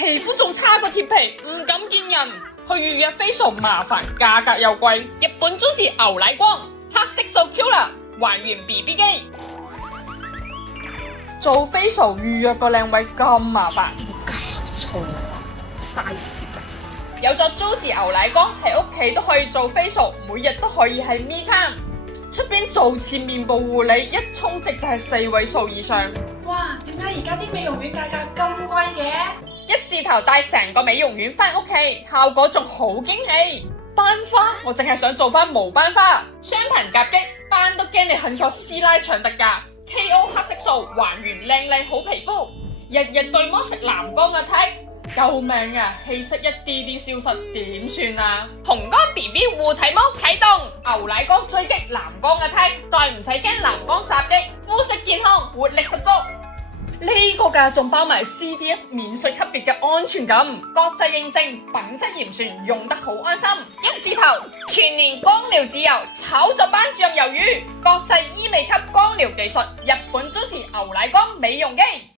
皮膚仲差過鐵皮，唔敢見人。去預約 facial 麻煩，價格又貴。日本中字牛奶光，黑色素 Killer， 還原 BB 機。做 facial 預約個靚位咁麻煩，冇搞錯啊！嘥時間。有咗 JOJI 牛奶光，喺屋企都可以做 facial， 每日都可以係 me time。出邊做次面部護理，一充值就係4位數以上。哇！點解而家啲美容院價格咁貴嘅？一字頭帶成個美容院返屋企，效果仲好驚喜。班花我淨係想做返無班花，雙頻夾擊，班都驚你狠過師奶搶特價。KO 黑色素還原靚麗好皮膚，日日對魔食藍光嘅 type， 救命啊！氣色一啲啲消失點算啊？紅光 BB 護體膜啟動，牛奶光追擊藍光嘅 type， 再唔使驚藍光襲擊，膚色健康活力十足。呢個價仲包埋 CDF 免稅級別嘅安全感，國際認證，品質嚴選，用得好安心。一字頭，全年光療自由，炒作班主任魷魚，國際醫美級光療技術，日本JOJI牛奶光美容機。